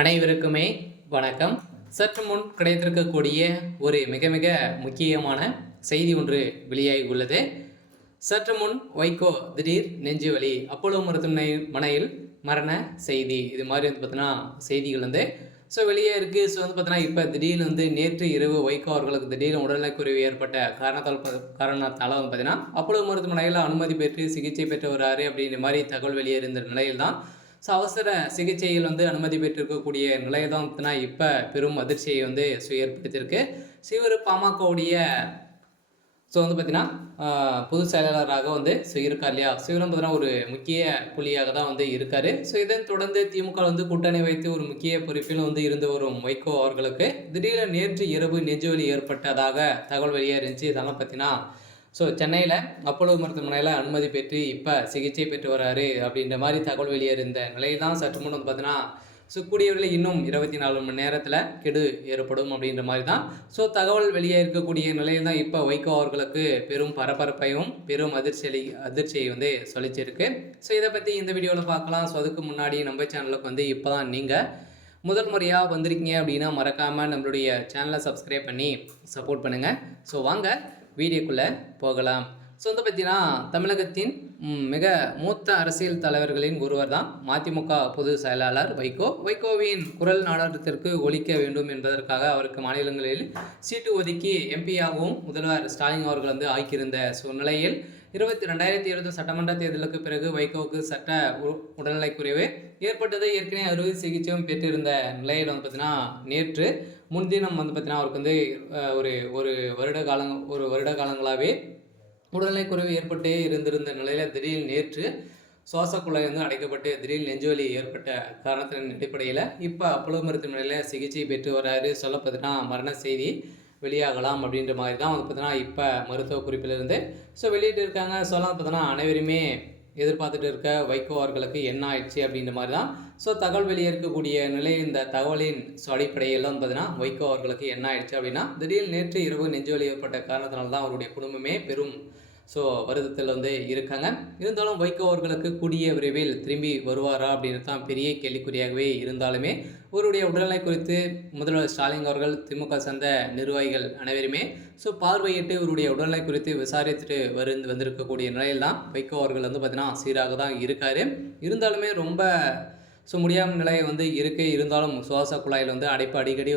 அனைவருக்குமே வணக்கம். சற்று முன் கிடைத்திருக்கக்கூடிய ஒரு மிக மிக முக்கியமான செய்தி ஒன்று வெளியாகி உள்ளது. சற்று முன் வைகோ திடீர் நெஞ்சு வலி, அப்போலோ மருத்துவமனையில் மரண செய்தி. இது மாதிரி பார்த்தீங்கன்னா செய்திகள் வெளியே இருக்குது. பார்த்தீங்கன்னா இப்போ திடீர்னு நேற்று இரவு வைகோ அவர்களுக்கு திடீர்னு உடல்நலக்குறைவு ஏற்பட்ட காரணத்தால் பார்த்தீங்கன்னா அப்போலோ மருத்துவமனையில் அனுமதி பெற்று சிகிச்சை பெற்று வராரு அப்படின்ற மாதிரி தகவல் வெளியே இருந்த நிலையில் தான் அவசர சிகிச்சையில் அனுமதி பெற்றிருக்கக்கூடிய நிலையை தான் பார்த்தீங்கன்னா இப்போ பெரும் அதிர்ச்சியை ஏற்படுத்தியிருக்கு. இவர் பாமகவுடைய பார்த்தீங்கன்னா பொது செயலாளராக இருக்கார் இல்லையா. இவரும் பார்த்தீங்கன்னா ஒரு முக்கிய புள்ளியாக தான் இருக்கார். இதன் தொடர்ந்து திமுக கூட்டணி வைத்து ஒரு முக்கிய பொறுப்பில் இருந்து வரும் வைகோ அவர்களுக்கு திடீர்னு நேற்று இரவு நெஞ்சுவலி ஏற்பட்டதாக தகவல் வெளியே இருந்துச்சு. இதெல்லாம் பார்த்தீங்கன்னா சென்னையில் அப்போலோ மருத்துவமனையில் அனுமதி பெற்று இப்போ சிகிச்சை பெற்று வராரு அப்படின்ற மாதிரி தகவல் வெளியே இருந்த நிலையில் தான் சற்று முன் பார்த்தீங்கன்னா கூடியவர்களில் இன்னும் 24 மணி நேரத்தில் கெடு ஏற்படும் அப்படின்ற மாதிரி தான் தகவல் வெளியே இருக்கக்கூடிய நிலையில் தான் இப்போ வைகோ அவர்களுக்கு பெரும் பரபரப்பையும் பெரும் அதிர்ச்சியை சொல்லிச்சிருக்கு. இதை பற்றி இந்த வீடியோவில் பார்க்கலாம். அதுக்கு முன்னாடி நம்ம சேனலுக்கு இப்போ தான் நீங்கள் முதல் முறையாக வந்திருக்கீங்க அப்படின்னா மறக்காமல் நம்மளுடைய சேனலை சப்ஸ்கிரைப் பண்ணி சப்போர்ட் பண்ணுங்கள். வாங்க வீடியோக்குள்ளே போகலாம். பார்த்தீங்கன்னா தமிழகத்தின் மிக மூத்த அரசியல் தலைவர்களின் ஒருவர் தான் மதிமுக பொது செயலாளர் வைகோவின் குரல் நாடாளுமன்றத்திற்கு ஒலிக்க வேண்டும் என்பதற்காக அவருக்கு மாநிலங்களில் சீட்டு ஒதுக்கி எம்பியாகவும் முதல்வர் ஸ்டாலின் அவர்கள் ஆக்கியிருந்த நிலையில் 2020 சட்டமன்ற தேர்தலுக்கு பிறகு வைகோவுக்கு சட்ட உடல்நலைக்குறைவு ஏற்பட்டது. ஏற்கனவே அறுவை சிகிச்சையும் பெற்றிருந்த நிலையில் பார்த்தீங்கன்னா நேற்று முன்தினம் பார்த்தீங்கன்னா அவருக்கு ஒரு வருட காலங்களாகவே உடல்நலைக்குறைவு ஏற்பட்டே இருந்திருந்த நிலையில் திடீர்னு நேற்று சுவாச குழாய் அடைக்கப்பட்டு திடீர்னு நெஞ்சுவலி ஏற்பட்ட காரணத்தின் அடிப்படையில் இப்போ அப்போலோ மருத்துவமனையில் சிகிச்சை பெற்று வராரு. பார்த்தீங்கன்னா மரண செய்தி வெளியாகலாம் அப்படின்ற மாதிரி தான் பார்த்தீங்கன்னா இப்போ மருத்துவ குறிப்பிலிருந்து வெளியிட்டு இருக்காங்க. பார்த்தீங்கன்னா அனைவருமே எதிர்பார்த்துட்டு இருக்க வைகோ அவர்களுக்கு என்ன ஆயிடுச்சு அப்படின்ற மாதிரி தான் தகவல் வெளியே இருக்கக்கூடிய நிலையில் இந்த தகவலின் அடிப்படையில் பார்த்தீங்கன்னா வைகோ அவர்களுக்கு என்ன ஆயிடுச்சு அப்படின்னா திடீர்னு நேற்று இரவு நெஞ்சுவலி ஏற்பட்ட காரணத்தினால தான் அவருடைய குடும்பமே பெரும் வருத்தத்தில் இருக்காங்க. இருந்தாலும் வைகோ அவர்களுக்கு கூடிய விரைவில் திரும்பி வருவாரா அப்படின்னு தான் பெரிய கேள்விக்குறியாகவே இருந்தாலுமே அவருடைய உடல்நிலை குறித்து முதல்வர் ஸ்டாலின் அவர்கள் திமுக சார்ந்த நிர்வாகிகள் அனைவருமே பார்வையிட்டு இவருடைய உடல்நிலை குறித்து விசாரித்துட்டு வந்திருக்கக்கூடிய நிலையில் தான் வைகோ அவர்கள் பார்த்தீங்கன்னா சீராக தான் இருக்கார். இருந்தாலுமே ரொம்ப முடியாமல் நிலை இருந்தாலும் சுவாச குழாயில் அடைப்பு அடிக்கடி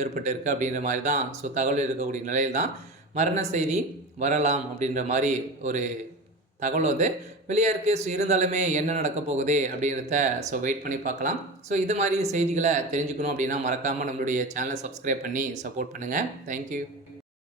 ஏற்பட்டு இருக்குது அப்படின்ற மாதிரி தான் தகவல் இருக்கக்கூடிய நிலையில் தான் மரண செய்தி வரலாம் அப்படின்ற மாதிரி ஒரு தகவல் வெளியே இருக்குது. இருந்தாலுமே என்ன நடக்க போகுது அப்படின்றத வெயிட் பண்ணி பார்க்கலாம். இது மாதிரி செய்திகளை தெரிஞ்சுக்கணும் அப்படின்னா மறக்காமல் நம்மளுடைய சேனலை சப்ஸ்கிரைப் பண்ணி சப்போர்ட் பண்ணுங்கள். தேங்க்யூ.